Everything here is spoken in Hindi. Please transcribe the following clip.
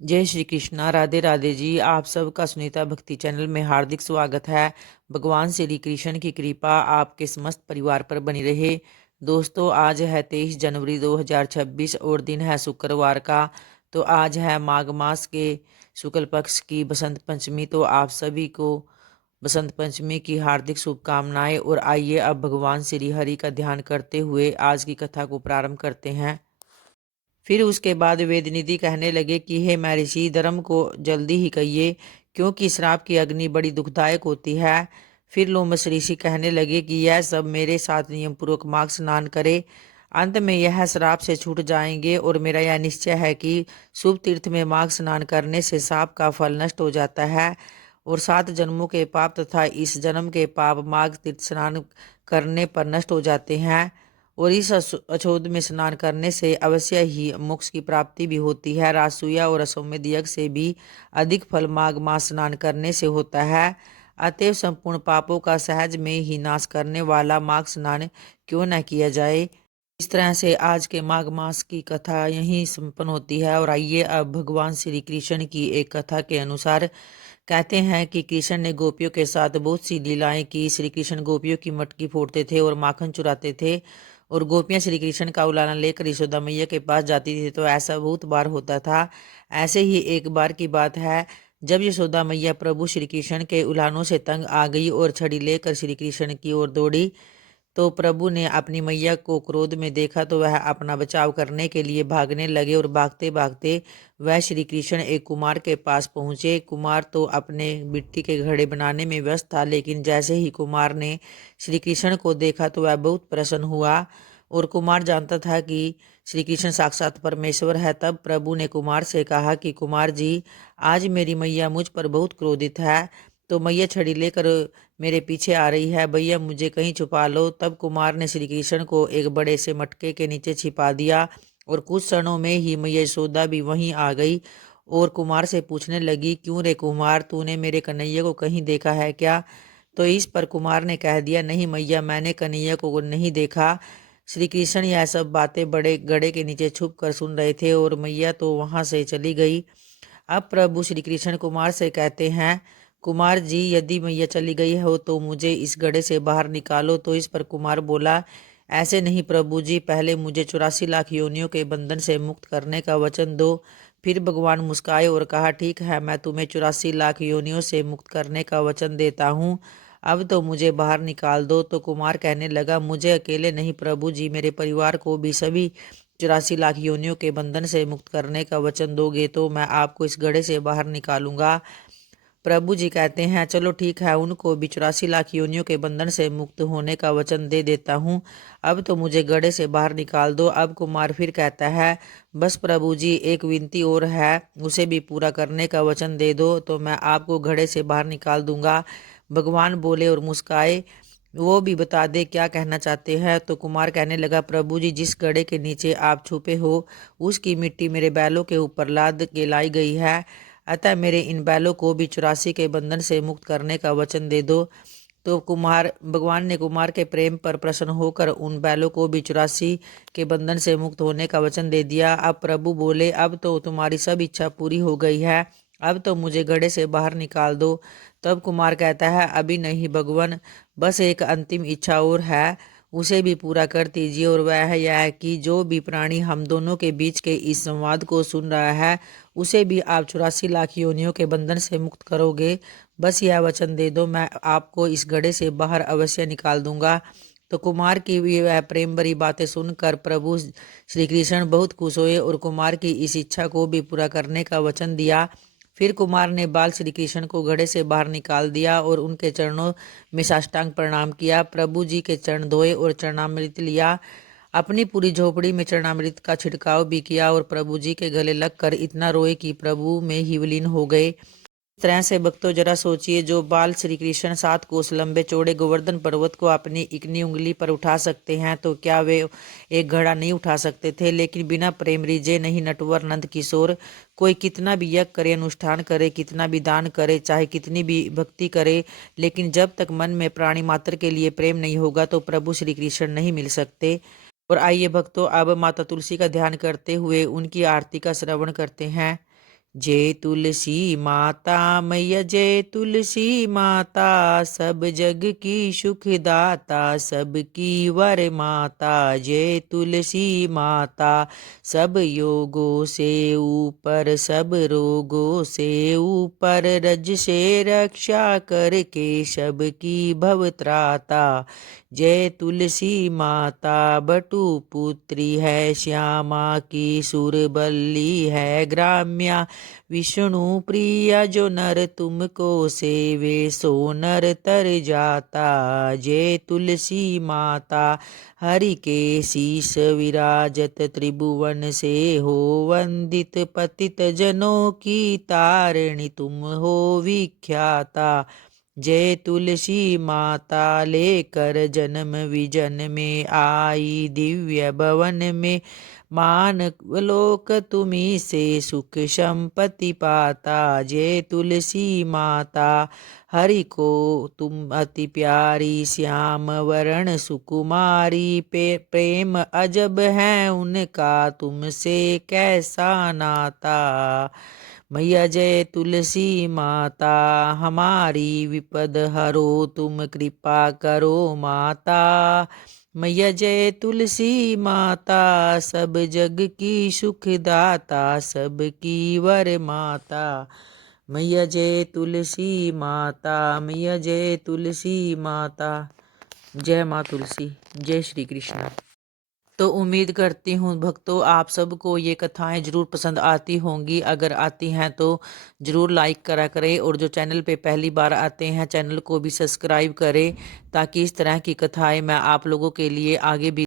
जय श्री कृष्णा। राधे राधे जी। आप सबका सुनीता भक्ति चैनल में हार्दिक स्वागत है। भगवान श्री कृष्ण की कृपा आपके समस्त परिवार पर बनी रहे। दोस्तों, आज है 23 जनवरी 2026 और दिन है शुक्रवार का। तो आज है माघ मास के शुक्ल पक्ष की बसंत पंचमी। तो आप सभी को बसंत पंचमी की हार्दिक शुभकामनाएं। और आइए अब भगवान श्री हरि का ध्यान करते हुए आज की कथा को प्रारंभ करते हैं। फिर उसके बाद वेदनिधि कहने लगे कि हे महर्षि, धर्म को जल्दी ही कहिए, क्योंकि श्राप की अग्नि बड़ी दुखदायक होती है। फिर लोमस ऋषि कहने लगे कि यह सब मेरे साथ नियम पूर्वक माघ स्नान करे, अंत में यह श्राप से छूट जाएंगे। और मेरा यह निश्चय है कि शुभ तीर्थ में माघ स्नान करने से साप का फल नष्ट हो जाता है और 7 जन्मों के पाप तथा इस जन्म के पाप माघ तीर्थ स्नान करने पर नष्ट हो जाते हैं। और इस अछोद में स्नान करने से अवश्य ही मोक्ष की प्राप्ति भी होती है। राजसूया और अश्वमेध यज्ञ से भी अधिक फल माघ मास स्नान करने से होता है। अतएव संपूर्ण पापों का सहज में ही नाश करने वाला माघ स्नान क्यों न किया जाए। इस तरह से आज के माघ मास की कथा यहीं संपन्न होती है। और आइए अब भगवान श्री कृष्ण की एक कथा के अनुसार कहते हैं कि कृष्ण ने गोपियों के साथ बहुत सी लीलाएं की। श्री कृष्ण गोपियों की मटकी फोड़ते थे और माखन चुराते थे, और गोपियां श्री कृष्ण का उलाहना लेकर यशोदा मैया के पास जाती थी। तो ऐसा बहुत बार होता था। ऐसे ही एक बार की बात है, जब यशोदा मैया प्रभु श्री कृष्ण के उलाहनों से तंग आ गई और छड़ी लेकर श्री कृष्ण की ओर दौड़ी, तो प्रभु ने अपनी मैया को क्रोध में देखा तो वह अपना बचाव करने के लिए भागने लगे। और भागते भागते वह श्री कृष्ण एक कुम्हार के पास पहुंचे। कुम्हार तो अपने मिट्टी के घड़े बनाने में व्यस्त था, लेकिन जैसे ही कुम्हार ने श्री कृष्ण को देखा तो वह बहुत प्रसन्न हुआ। और कुमार जानता था कि श्री कृष्ण साक्षात परमेश्वर है। तब प्रभु ने कुमार से कहा कि कुमार जी, आज मेरी मैया मुझ पर बहुत क्रोधित है, तो मैया छड़ी लेकर मेरे पीछे आ रही है, भैया मुझे कहीं छुपा लो। तब कुमार ने श्री कृष्ण को एक बड़े से मटके के नीचे छिपा दिया, और कुछ क्षणों में ही मैया यशोदा भी वहीं आ गई और कुमार से पूछने लगी, क्यों रे कुमार, तूने मेरे कन्हैया को कहीं देखा है क्या? तो इस पर कुमार ने कह दिया, नहीं मैया, मैंने कन्हैया को नहीं देखा। श्री कृष्ण यह सब बातें बड़े गड़े के नीचे छुप कर सुन रहे थे और मैया तो वहां से चली गई। अब प्रभु श्री कृष्ण कुमार से कहते हैं, कुमार जी, यदि मैया चली गई हो तो मुझे इस गड्ढे से बाहर निकालो। तो इस पर कुमार बोला, ऐसे नहीं प्रभु जी, पहले मुझे 84 लाख योनियों के बंधन से मुक्त करने का वचन दो। फिर भगवान मुस्काए और कहा, ठीक है, मैं तुम्हें 84 लाख योनियों से मुक्त करने का वचन देता हूँ। अब तो मुझे बाहर निकाल दो। तो कुमार कहने लगा, मुझे अकेले नहीं प्रभु जी, मेरे परिवार को भी सभी 84 लाख योनियों के बंधन से मुक्त करने का वचन दोगे तो मैं आपको इस गड्ढे से बाहर निकालूंगा। प्रभु जी कहते हैं, चलो ठीक है, उनको भी 84 लाख योनियों के बंधन से मुक्त होने का वचन दे देता हूँ। अब तो मुझे गड्ढे से बाहर निकाल दो। अब कुमार फिर कहता है, बस प्रभु जी, एक विनती और है, उसे भी पूरा करने का वचन दे दो तो मैं आपको घड़े से बाहर निकाल दूंगा। भगवान बोले और मुस्काए, वो भी बता दे क्या कहना चाहते हैं। तो कुमार कहने लगा, प्रभु जी, जिस घड़े के नीचे आप छुपे हो उसकी मिट्टी मेरे बैलों के ऊपर लाद के लाई गई है, अतः मेरे इन बैलों को भी 84 के बंधन से मुक्त करने का वचन दे दो। तो कुमार भगवान ने कुमार के प्रेम पर प्रसन्न होकर उन बैलों को भी 84 के बंधन से मुक्त होने का वचन दे दिया। अब प्रभु बोले, अब तो तुम्हारी सब इच्छा पूरी हो गई है, अब तो मुझे घड़े से बाहर निकाल दो। तब कुमार कहता है, अभी नहीं भगवान, बस एक अंतिम इच्छा और है, उसे भी पूरा कर दीजिए। और वह है यह कि जो भी प्राणी हम दोनों के बीच के इस संवाद को सुन रहा है उसे भी आप 84 लाख योनियों के बंधन से मुक्त करोगे। बस यह वचन दे दो, मैं आपको इस गड्ढे से बाहर अवश्य निकाल दूंगा। तो कुमार की भी वह प्रेम भरी बातें सुनकर प्रभु श्री कृष्ण बहुत खुश हुए और कुमार की इस इच्छा को भी पूरा करने का वचन दिया। फिर कुमार ने बाल श्री कृष्ण को घड़े से बाहर निकाल दिया और उनके चरणों में साष्टांग प्रणाम किया। प्रभु जी के चरण धोए और चरणामृत लिया। अपनी पूरी झोपड़ी में चरणामृत का छिड़काव भी किया और प्रभु जी के गले लगकर इतना रोए कि प्रभु में ही विलीन हो गए। इस तरह से भक्तों, जरा सोचिए, जो बाल श्री कृष्ण 7 कोस लंबे चौड़े गोवर्धन पर्वत को अपनी इकनी उंगली पर उठा सकते हैं, तो क्या वे एक घड़ा नहीं उठा सकते थे? लेकिन बिना प्रेम रिझे नहीं नटवर नंद किशोर। कोई कितना भी यज्ञ करे, अनुष्ठान करे, कितना भी दान करे, चाहे कितनी भी भक्ति करे, लेकिन जब तक मन में प्राणी मात्र के लिए प्रेम नहीं होगा तो प्रभु श्री कृष्ण नहीं मिल सकते। और आइए भक्तों, अब माता तुलसी का ध्यान करते हुए उनकी आरती का श्रवण करते हैं। जय तुलसी माता मैया जय तुलसी माता, सब जग की सुखदाता सबकी वर माता। जय तुलसी माता, सब योगों से ऊपर सब रोगों से ऊपर, रज से रक्षा करके सबकी भवत्राता। जय तुलसी माता बटु पुत्री है श्यामा की, सुरबल्ली है ग्राम्या विष्णु प्रिया, जो नर तुमको सेवे सो नर तर जाता। जय तुलसी माता, हरि के शीस विराजत त्रिभुवन से हो वंदित, पतित जनों की तारिणी तुम हो विख्याता। जय तुलसी माता, लेकर जन्म विजन में आई दिव्य भवन में, मानवलोक तुम्ही से सुख संपत्ति पाता। जय तुलसी माता, हरि को तुम अति प्यारी श्याम वरण सुकुमारी, प्रेम अजब है उनका तुमसे कैसा नाता। मैया जय तुलसी माता, हमारी विपद हरो तुम कृपा करो माता। मैया जय तुलसी माता, सब जग की सुखदाता सबकी वर माता। मैया जय तुलसी माता, मैया जय तुलसी माता। जय माँ तुलसी, जय श्री कृष्ण। तो उम्मीद करती हूँ भक्तों आप सबको ये कथाएं ज़रूर पसंद आती होंगी। अगर आती हैं तो ज़रूर लाइक करा करें, और जो चैनल पे पहली बार आते हैं चैनल को भी सब्सक्राइब करें, ताकि इस तरह की कथाएं मैं आप लोगों के लिए आगे भी